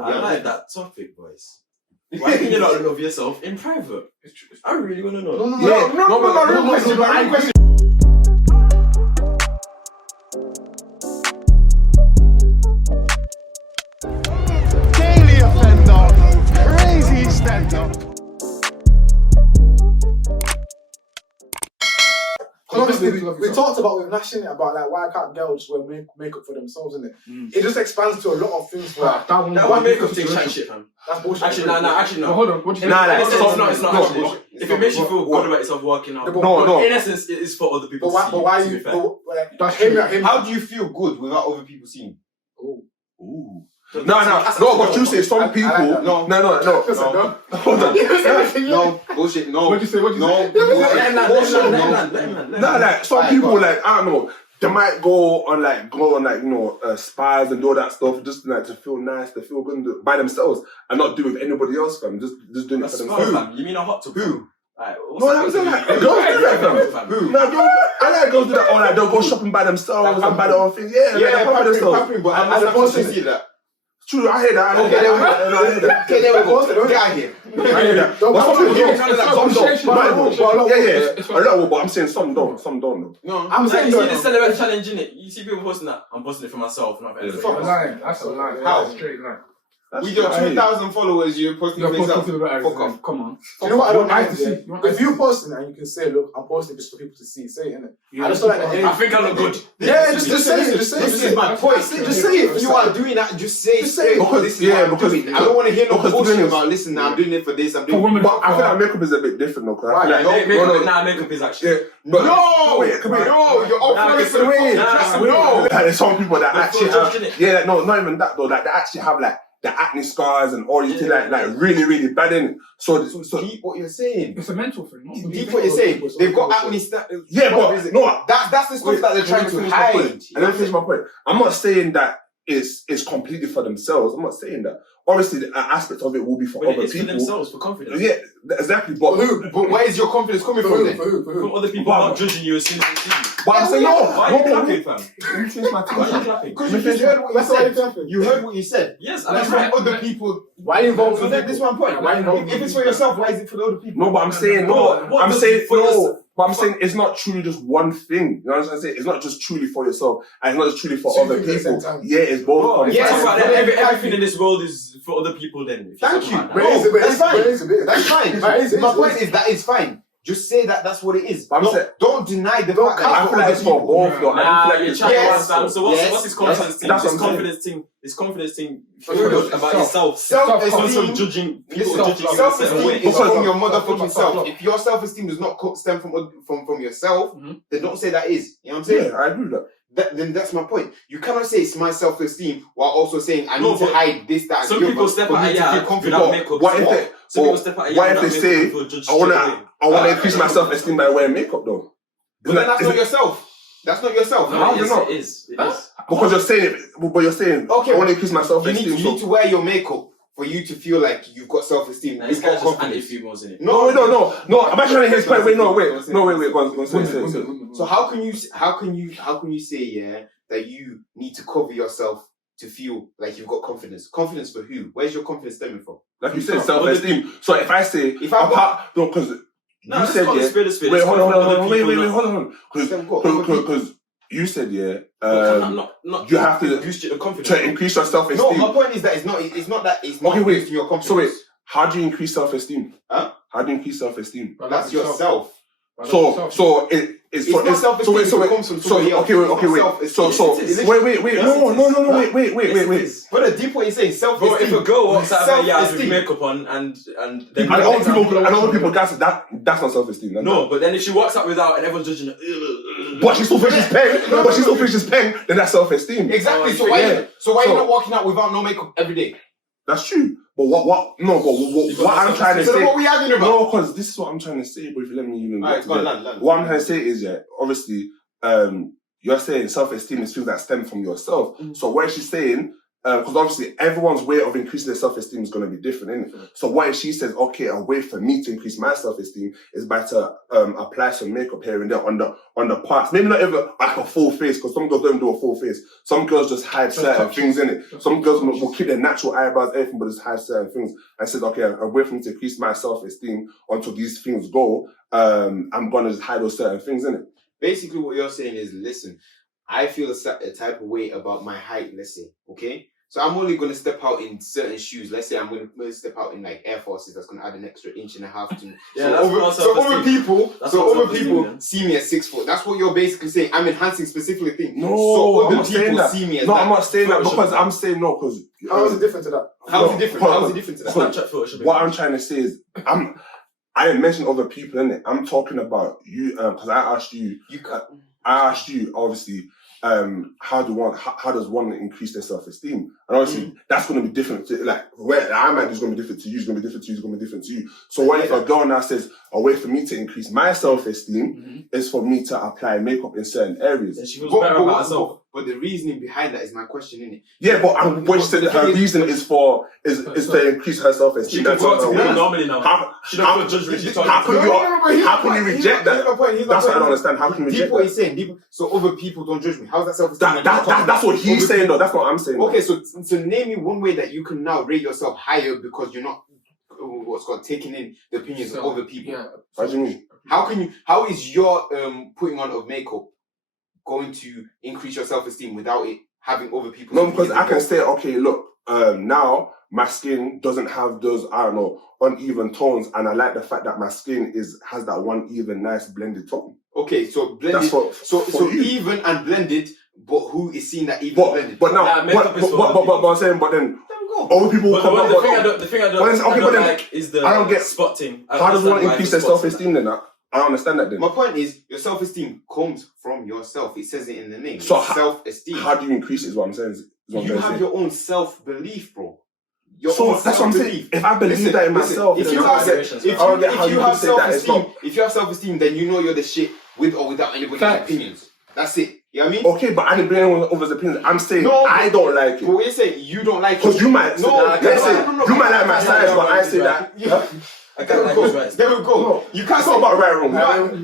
I like that topic, boys. Why can you not love yourself in private? I really want to know. No, question. Daily offender, crazy stand-up. Obviously, we talked about with Nash, innit, about like why can't girls just wear makeup for themselves, innit? It just expands to a lot of things. That one makeup thing chat shit, fam. That's bullshit. Actually, no. Hold on, what do you It's not actually. If it makes you feel good about yourself working out, No. in essence, it is for other people. But why you? How do you feel good without other people seeing? Ooh. No, but you say some people. Like no. Hold on. No, bullshit, no. What'd you say? No. No, like some people, like I don't know, they might go on spas and all that stuff just like to feel nice, to feel good by themselves and not do it with anybody else, fam. Just doing it for themselves. You mean a hot tub? Who? No, I'm saying like girls do that, fam. Who? No, I like girls do that. Or like they'll go shopping by themselves and buy their own things. Yeah, by themselves. But I'm supposed to see that. True, I hear that. Okay, there we go. Get out of here. I hear that. But some don't. But I'm saying some don't. Some don't. No, I'm saying you see the Celebrate Challenge, innit? You see people posting that. I'm posting it for myself, not for everybody. That's a lie. How? That's a straight lie. With your 2,000 followers, you're posting You're for yourself. posting to the Fuck off. Come on. You know what I don't like like to to see. see? If you post it and you can say, look, I'm posting this for people to see, say it, innit? I just feel like I think I look good. Yeah, just say it. Just say it. This is my point. Just say it. If you are doing that, just say Just say it. Because this is what I'm doing. I don't want to hear no bullshit about, listen, I'm doing it for this, I'm doing it. But I feel like makeup is a bit different though. Cause I feel like Makeup is actually. No, you're offering it for the fucking no. Like, there's some people that actually judged, have, innit? not even that though. Like they actually have like the acne scars and all these things like really, really bad in it. So Deep what you're saying. It's a mental thing. Deep what you're saying. They've got acne. yeah, but no, That's the stuff that they're trying to hide. And let me finish my point. I'm not saying that it's completely for themselves. I'm not saying that. Obviously, an aspect of it will be for other It's people. for themselves, for confidence. Yeah, exactly. But But where is your confidence coming from then? From other people not judging you as soon as they see you. But I'm saying Why are you clapping, fam? Let me finish my Why are you clapping? Because you just heard what you said. You heard what you said. Yes, That's right. why other people. Why involve So this is one point. If it's for yourself, why is it for the other people? No, but I'm saying But I'm saying it's not truly just one thing. You know what I'm saying? It's not just truly for yourself, and it's not just truly for Two other things at the people. same time. Yeah, it's both. yes. Talk about that. Everything in this world is for other people then. Thank you. No, That's fine. That's fine. That is- My point is that is fine. Just say that that's what it is. But I'm saying- Don't deny the Don't fact I that feel like it's for both. Though. Nah, I feel you're like chatting yes. about that. So what's Yes. this confidence thing? That's This what I'm confidence thing. This confidence thing. Good. About yourself. Self-esteem. From judging people judging you in a certain Self-esteem way. is from your motherfucking self. If your self-esteem does not stem from yourself, then don't say that is. You know what I'm saying? Yeah, I agree with that. Then that's my point. You cannot say it's my self-esteem while also saying I No, need to but hide this, that, and Some the people other step for out me of to feel yard confident. without makeup. What if they? Some people step out of What yard if they without say makeup and feel judged I straight away. wanna increase my self-esteem by wearing makeup though? But then that's not yourself. That's not yourself. No, How it you is, know? it is. Because you're saying it, but you're saying Okay, I want to increase my You self-esteem. need to wear your makeup for you to feel like you've got self-esteem. Nah, You've this got guy's just confidence. anti-females in it. No. I'm actually trying to hear his point. Wait, go on. Say. So how can you say that you need to cover yourself to feel like you've got confidence? Confidence for who? Where's your confidence stemming from? Like you said, self-esteem. So if I say, because No, you said wait, hold on. Because you said you have to boost your confidence. to increase your self-esteem. No, my point is that it's not Okay, wait. boosting your confidence. So wait, how do you increase self-esteem? Huh? How do you increase self-esteem? That's yourself. So it's not self-esteem. It comes from somebody else. Wait. But the deep what you're saying, self-esteem. Bro, if a girl walks out of her yard with makeup on and then I know people that's not self-esteem. no, but then if she walks out without and everyone's judging her, But she still thinks she's paying, then that's self-esteem. Exactly. So why are you not walking out without no makeup every day? That's true. But what I'm trying to say. So what we arguing about? No, because this is what I'm trying to say, but if you let me even Alright, go on, land. what I'm trying to say is, obviously, you're saying self-esteem is things that stem from yourself. So where she's saying, because obviously everyone's way of increasing their self-esteem is going to be different, innit? So what if she says, okay, a way for me to increase my self-esteem is by to apply some makeup here and there on the parts, maybe not even like a full face, because some girls don't do a full face. Some girls just hide certain things in it. Some girls will keep their natural eyebrows, everything, but just hide certain things. And says, okay, a way for me to increase my self-esteem until these things go, I'm gonna just hide those certain things in it. Basically, what you're saying is, listen, I feel a type of way about my height, let's say, okay? So I'm only going to step out in certain shoes. Let's say I'm going to step out in like Air Forces. That's going to add an extra 1.5 inches to. So other people see me as 6 foot. That's what you're basically saying. I'm enhancing specifically things. No, so I'm not saying that. I'm not saying that because I'm saying no. Because how is it different to that? How is it different to that? What I'm trying to say is I didn't mention other people in it. I'm talking about you because I asked you. I asked you obviously. How does one increase their self-esteem? And obviously that's going to be different to, like, where I might is going to be different to you, it's going to be different to you, it's going to be different to you. So what if a girl now says a way for me to increase my self-esteem is for me to apply makeup in certain areas? And she feels better about herself. But the reasoning behind that is my question, innit? Yeah, but when she said that her reason is to increase her self-esteem. She can go to me normally now. How can you reject that? That's what I don't understand. How can you reject what that? he's saying. So other people don't judge me. How's that self-esteem? That's what he's saying, though. That's what I'm saying. Okay, so name me one way that you can now rate yourself higher because you're not taking in the opinions of other people. Yeah. What do you mean? How is your putting on of makeup going to increase your self-esteem without it having other people? No, because I can say, okay, look, now my skin doesn't have those, I don't know, uneven tones, and I like the fact that my skin has that one even nice blended tone. Okay, so blended. So even and blended, but who is seeing that even blended? But now, but I'm saying, but then other people will come up. The thing I don't like is the I don't get spotting. How does one increase their self-esteem then? I don't understand that then. My point is, your self-esteem comes from yourself. It says it in the name. So self-esteem. How do you increase it is what I'm saying. You have your own self-belief, bro. That's what I'm saying. If I believe that in myself, if you have self-esteem, then you know you're the shit with or without anybody's opinions. That's it. You know what I mean? Okay, but I didn't bring anyone else's opinions. I'm saying I don't like it. But what you're saying, you don't like it. Because you might. You might like my size, but I say that. There we go. You can't. It's not about right or wrong.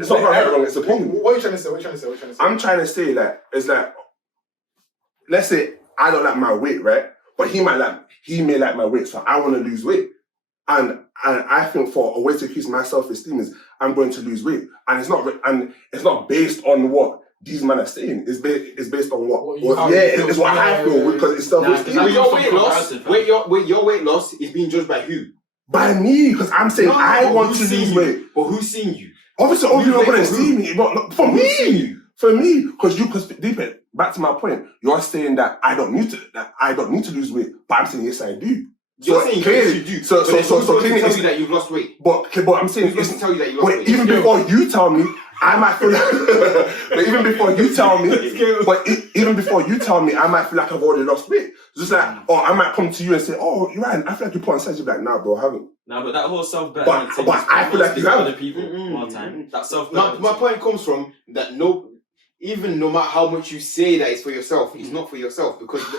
It's not about right or wrong. It's opinion. What are you trying to say? I'm trying to say like it's like, let's say I don't like my weight, right? But he may like my weight, so I want to lose weight. And I think for a way to increase my self-esteem is I'm going to lose weight, and it's not based on what these men are saying. It's based on it's what I feel because it's self-esteem. Your weight loss is being judged by who? By me, because I'm saying I want to lose weight. But who's seeing you? Obviously, all people are going to see me, but for me. For me, because back to my point, you're saying that I don't need to lose weight, but I'm saying yes, I do. You're saying yes, you do. So clearly, tell you that you've lost weight. But I'm saying who's going to tell you that you lost weight? Even before you tell me, I might feel like. But even before you tell me, I might feel like I've already lost weight. Just like, I might come to you and say, "Oh, you're right. I feel like you put on size." You're like, "Nah, bro, I haven't." Nah, but that whole self-betterment thing. But I feel like you have. Other people one time. That self-betterment. My point comes from that no matter how much you say that it's for yourself, it's not for yourself because the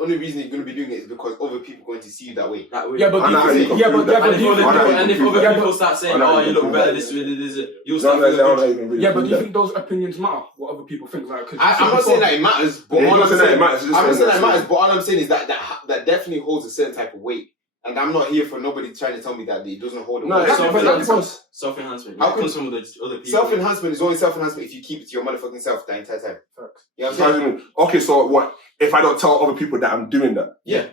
only reason you're going to be doing it is because other people are going to see you that way. And if other people start saying, "Oh, you look better this way," you'll start feeling good. Yeah, but do you think those opinions matter? What other people think? Like, I'm not saying that it matters, but all I'm saying is that definitely holds a certain type of weight. And I'm not here for nobody trying to tell me that it doesn't hold a weight. Self-enhancement. How comes from the other people? Self-enhancement is only self-enhancement if you keep it to your motherfucking self the entire time. You know what I'm saying? Okay, so what? If I don't tell other people that I'm doing that? Yeah.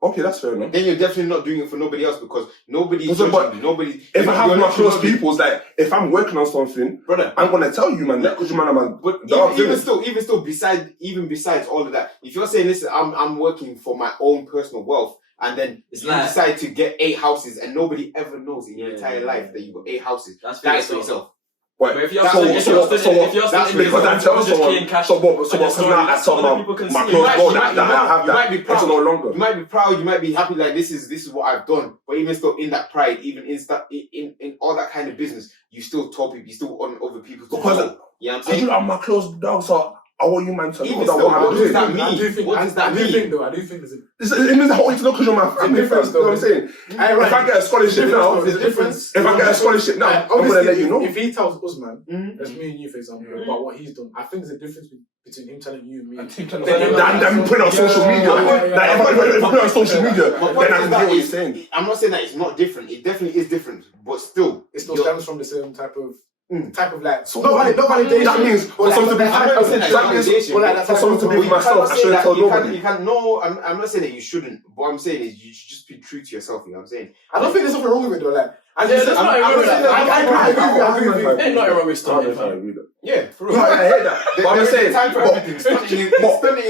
Okay, that's fair enough. Then you're definitely not doing it for nobody else because nobody's judging you. If I have my close people, like if I'm working on something, brother, I'm gonna tell you, man. Because you, man, but even still, besides all of that, if you're saying, listen, I'm working for my own personal wealth, and then you decide to get 8 houses, and nobody ever knows in your entire life that you've got 8 houses. That is for yourself. But if you're because I tell someone, my close goal that I have that, it's no longer. You might be proud, you might be happy, like this is what I've done. But even still, in that pride, even in all that kind of business, you still tell people, you still on other people's. Because you know what I'm saying? I'm my close dog, so I want you man to know Even that still, what I'm what does doing. that mean? I do think, What does that I do mean? think though, I do think there's It means I want you to know because you're my family first. You know what I'm saying? If I get a scholarship now, there's a difference. if I get a scholarship now, I'm gonna Obviously, let you know. If he tells Usman, Mm. that's me and you, for example, about what he's done, I think there's a difference between him telling you and me. And him telling Then put it on social media. Like if I put it on social media, But then I can that hear what you're is- saying. I'm not saying that it's not different. It definitely is different, but still, It still you're- stems from the same type of like. So not validation. that means for but someone to be like, I'm not saying that that means validation, but like, but that's for like- someone to be but with you myself, cannot I say shouldn't that tell you nobody. can't. No, I'm not saying that you shouldn't. But what I'm saying is you should just be true to yourself. You know what I'm saying? I don't think there's something wrong with it though. Like, I Yeah, just, there's I'm nothing not wrong with saying that. that. I agree with you. Ain't nothing wrong with stunting, fam. Yeah, for real. No, I hear that. But I'm just saying, time for but- everything. Stunting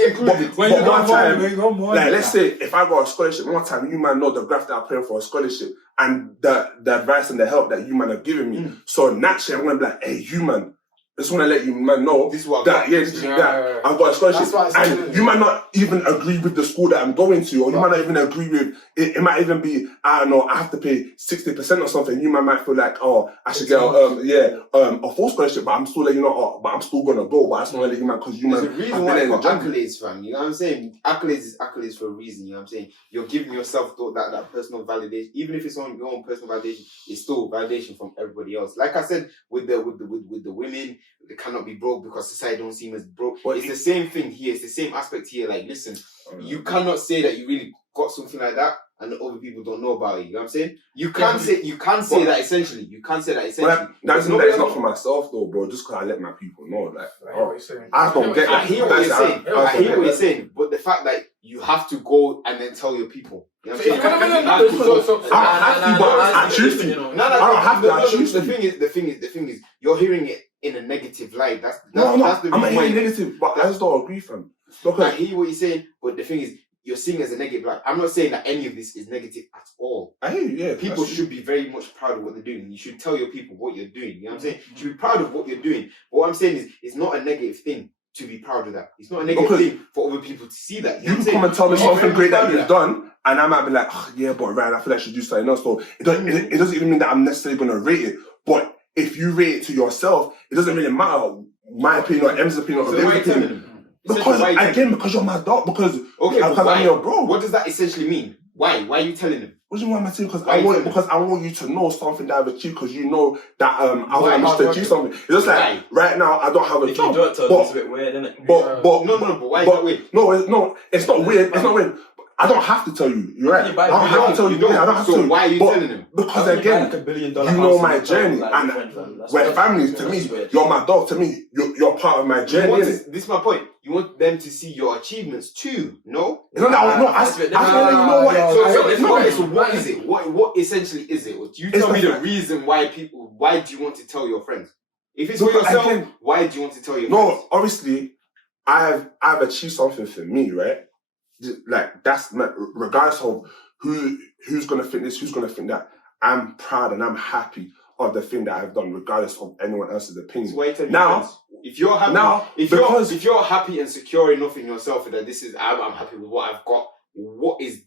included. When But you one go time, more, you go more. like, let's say if I got a scholarship one time, you man know the graph that I'm paying for a scholarship and the advice and the help that you man have given me. So naturally, I'm gonna be like, hey, you man, just want to let you man know This is what I've that got. this is that I've got a scholarship, That's what I said, and you might not even agree with the school that I'm going to, or you might not even agree with it. It might even be, I don't know, I have to pay 60% or something. You might feel like, oh, I should get a full scholarship, but I'm still letting you know, but I'm still gonna go. But I just want to let you man because you There's man a reason have why been it's there in got the journey. accolades, fam. You know what I'm saying? Accolades is accolades for a reason. You know what I'm saying? You're giving yourself that personal validation, even if it's on your own personal validation. It's still validation from everybody else. Like I said, with the women, they cannot be broke because society don't seem as broke. But It's the same thing here. It's the same aspect here. Like, listen, you cannot say that you really got something like that and other people don't know about it. You know what I'm saying? You can say that essentially. You can say that essentially. But that's Nobody not else- for myself though, bro. Just because I let my people know, like, I hear what you're saying. I don't get I that. hear what you're saying. I I hear don't what you're get saying. But the fact that you have to go and then tell your people. You know what I'm saying? I choose to. No, I don't have to. I choose the to. thing is, you're hearing it in a negative light. That's No, that's the I'm not reason why. hearing negative, but I just don't agree, fam. I Because hear what you're saying, but the thing is, you're seeing it as a negative light. I'm not saying that any of this is negative at all. I hear you, yeah. People that's- should be very much proud of what they're doing. You should tell your people what you're doing. You know what I'm saying? You should be proud of what you're doing. But what I'm saying is, it's not a negative thing to be proud of that. It's not a negative Because thing for other people to see that. You know can what I'm come and tell me saying? You're something very great that proud of you've done, and I might be like, oh, yeah, but Ryan, I feel like I should do something else. So it doesn't even mean that I'm necessarily going to rate it. But if you rate it to yourself, it doesn't really matter my opinion or M's opinion or So Dave's why are you telling opinion. them? Because, Why are you telling again, them? because you're my dog, because Okay, but I'm why? your bro. What does that essentially mean? Why? Why are you telling them? What do you want me to do? Because Why I you want telling because I want you to know something that I've achieved because you know that I Why? want to achieve something. It's just like Why? right now I don't have a If you job. don't tell them, it's a bit weird, isn't it? But No, but why is that weird? No, it's not weird. It's not weird. I don't have to tell you. You're right. You buy- I don't you have to tell you. don't. Yeah, I don't have to So tell you. why are you But telling them? Because How can you buy again, like $1 billion you house know and my you tell them, journey, like, and your friend, fam? That's we're weird. family to me. That's weird. You're my dog to me. You're part of my You journey. want innit? this is my point. You want them to see your achievements too, no? No, I that's a bit I feel like you know what? So what is it? What essentially is it? You It's tell me the the fact- reason why do you want to tell your friends? If it's No, for yourself, again- why do you want to tell your No, friends? obviously, I've achieved something for me, right? Like that's regardless of who's gonna think this, who's gonna think that. I'm proud and I'm happy of the thing that I've done, regardless of anyone else's opinion. So why you telling Now- your friends? If you're happy, now, if you're happy and secure enough in yourself that this is I'm happy with what I've got, what is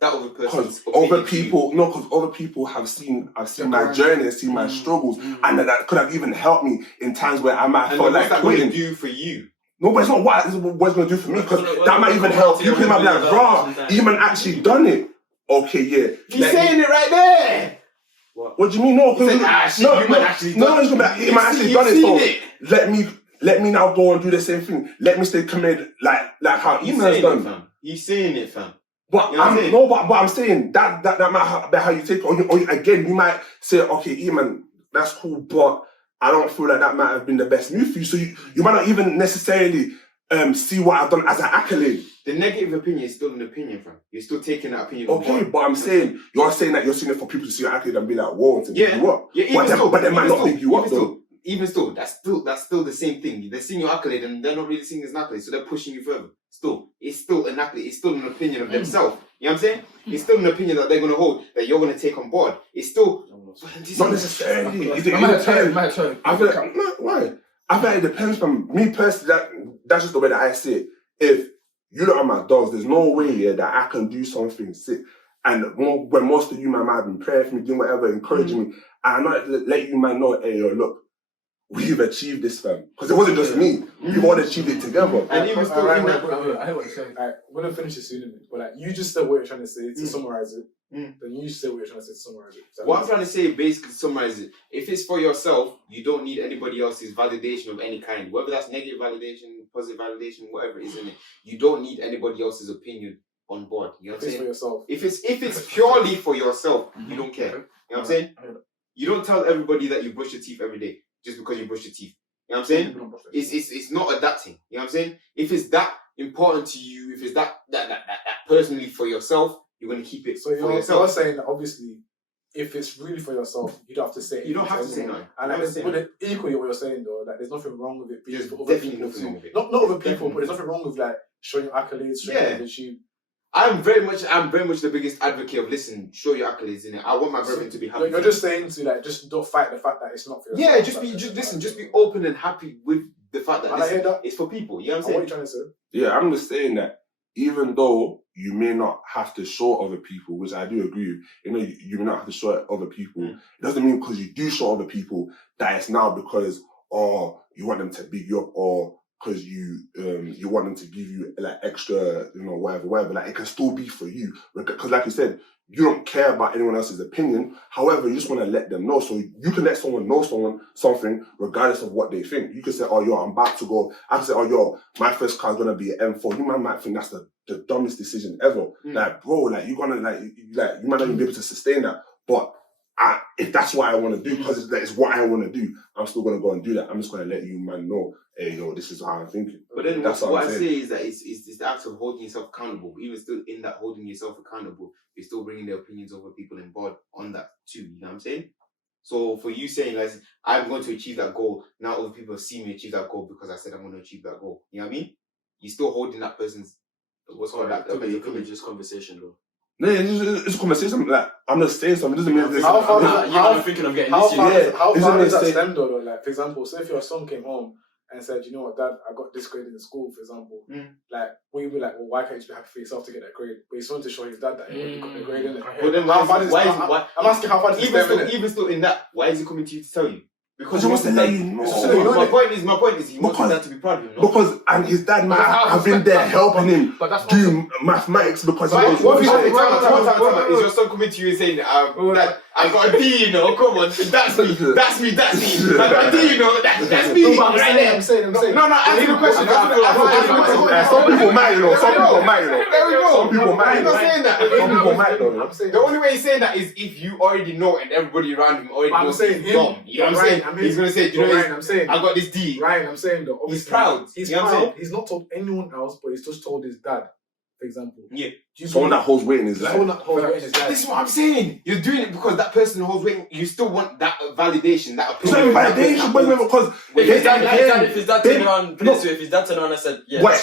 that other person's Because other opinion to you? people have seen my journey, seen my struggles, and that could have even helped me in times where I might And feel what's like that going to quitting. do for you? No, but it's not what it's going to do for me, because What- that might even help. You might be like, what- rah, you man actually done it. Okay, yeah. He's Let saying it right there. What do you mean? No, He said, you man actually done it. it's gonna be like, you man actually You've done it. seen So it. let me now go and do the same thing. Let me stay committed, like how He's Iman's saying done. it, fam. He's saying it, fam. But You know what I'm I'm saying? no, but I'm saying that might be how you take it. Or again, you might say, okay, Iman, that's cool, but I don't feel like that might have been the best move for you. So you might not even necessarily see what I've done as an accolade. The negative opinion is still an opinion, fam. You're still taking that opinion. on Okay, board. but I'm saying you're saying that you're seeing it for people to see your accolade and be like, whoa, to Yeah. pick you up. Yeah, even still, but they might even not still, pick you up even though. still, even still, that's still the same thing. They're seeing your accolade and they're not really seeing it as an accolade, so they're pushing you further. Still, it's still an accolade. It's still an opinion of themselves. You know what I'm saying? It's still an opinion that they're going to hold, that you're going to take on board. It's still Not necessarily. It My depends. turn. I feel like, no, why? I feel like it depends from me personally. That's just the way that I see it. If you look at my dogs, there's no way that I can do something sick. And when most of you man might have been praying for me, doing whatever, encouraging me, and I not let you man know, hey, yo, look, we've achieved this, fam. Because it wasn't just me. We've all achieved it together. And even still in that. I hear what you're saying. Like, we're gonna finish this soon, innit? But like, you just said what you're trying to say to summarize it. Then you say what you're trying to say to summarize it. What I'm trying to say, basically, to summarize it, if it's for yourself, you don't need anybody else's validation of any kind. Whether that's negative validation, positive validation, whatever it is, in it, you don't need anybody else's opinion on board. You know what I'm saying? For yourself. If it's purely for yourself, you don't care. You know what I'm saying? You don't tell everybody that you brush your teeth every day just because you brush your teeth. You know what I'm saying? It's not that thing. You know what I'm saying? If it's that important to you, if it's that personally for yourself, you're gonna keep it so for yourself. You're saying that obviously, if it's really for yourself, you don't have to say it. You don't have to say no. And like, but equally, what you're saying though, like, there's nothing wrong with it being There's for other definitely people nothing wrong with it. Not other people, but there's nothing wrong with like showing your accolades, showing your achievements. I'm very much the biggest advocate of listen, show your accolades in it. I want my brethren to be happy. You're just saying to like just don't fight the fact that it's not for yourself. Yeah, just be open and happy with the fact that it's for people. You know what I'm saying? What are you trying to say? Yeah, I'm just saying that even though you may not have to show other people, which I do agree with, you may not have to show other people, it doesn't mean because you do show other people that it's now because you want them to big you up or because you want them to give you like extra, whatever. Like it can still be for you because, like you said, you don't care about anyone else's opinion. However, you just want to let them know. So you can let someone know something regardless of what they think. You can say, oh, yo, I'm about to go. I can say, oh, yo, my first car is going to be an M4. You might think that's the dumbest decision ever. Like, bro, like, you're going to, you might not even be able to sustain that. But if that's what I want to do, because it's what I want to do, I'm still going to go and do that. I'm just going to let you, man, know, hey, yo, this is how I'm thinking. But then that's what I say is that it's the act of holding yourself accountable. Even still in that holding yourself accountable, you're still bringing the opinions of other people on board on that too. You know what I'm saying? So for you saying, like, I'm going to achieve that goal, now other people see me achieve that goal because I said I'm going to achieve that goal. You know what I mean? You're still holding that person's, what's called that? It could be just conversation though. No, it's a conversation. Like, I'm just saying something. It doesn't mean this. I'm thinking of getting this. How far does that stem though? Like, for example, say if your son came home and said, you know what, Dad, I got this grade in school, for example. Like, will you be like, well, why can't you be happy for yourself to get that grade? But he's wanted to show his dad that he got the grade in it. But then I'm asking how far does it stem? Even still in that, why is he coming to you to tell you? Because he wants to let you know. My point is, he wants his dad to be proud of him. Because his dad might have been there helping him do mathematics because he was. Is your son coming to you and saying, Dad, I got a D, come on, that's me. I got a D, that's me. I'm saying. No, answer the question. Some people might, There we go. Some people might. I'm not saying that. Some people might, though. The only way he's saying that is if you already know and everybody around him already knows he's dumb. You know what I'm saying? He's going to say, I'm saying, I got this D. Ryan, I'm saying though. He's proud. He's proud. He's not told anyone else, but he's just told his dad, for example. Yeah. Someone that holds weight in his life. This is what I'm saying. You're doing it because that person holds weight. You still want that validation, that It's not even validation, but because if his dad turned around, if his dad turned around and said, yeah, but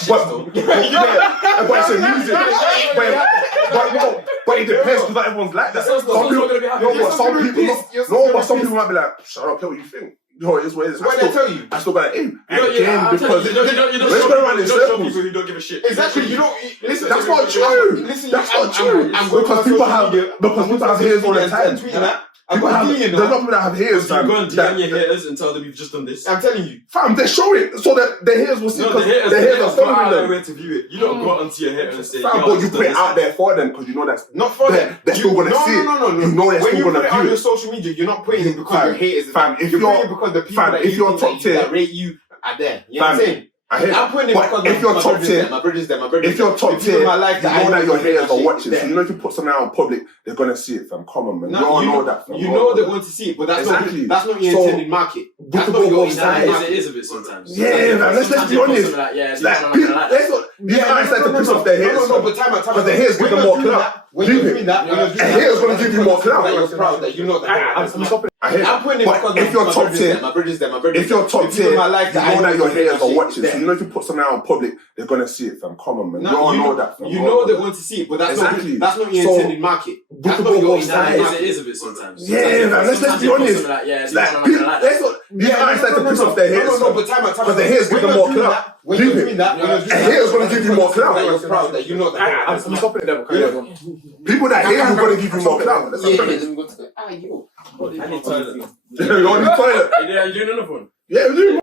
it depends because not everyone's like that. Some people might be like, shut up, tell what you think. No, it's what it is. What did I tell you? I still got an aim. You don't show people who don't give a shit. Exactly. You don't listen. That's not true. That's not true. Because people have haters all the time. There's not people that have haters. So you go and DM your haters and tell them you've just done this. I'm telling you, fam, they show it so that the haters will see. No, the haters are following them. Where to view it. You don't go onto your hater and say, but you put it out there for them because you know that's not for them. They're still gonna see it. No. You know they're still gonna view it. When you put it on your social media, you're not putting it because your haters. Fam, if you're putting it because the people that rate you are there. You know what I'm saying? I'm putting it because if you're top tier, my brothers, if you're top tier, you know that your haters are watching. There. So you know if you put something out in public, they're gonna see it, fam. Come on, man. No, you all know that. Fam. You know they're going to see it, but that's not your intended market. That's not your intended market. It is a bit sometimes. Yeah, man. Let's be honest. These guys like to piss off their haters. No, but time because the haters give them more clout. When you're doing that, a hater's gonna give you more clout. You're proud that you know that. I'm putting it because if you're top tier, if you're top tier, you know that your haters are watching. So you know if you put something out in public, they're gonna see it, fam. Come on, man. You all know that, fam. You know they're going to see it, but that's not your intended market. That's not your intended market. It is a bit sometimes. Yeah, man. Let's be honest. These guys like to piss off their haters. No, but time. Because the haters give them more clout. When you're doing that, a hater's gonna give you more clout. You're proud that you know that. I'm stopping it there. People that hate are gonna give you more clout. Yeah, let me go to the. I need toilet. You want the toilet? Are you doing another one? Yeah,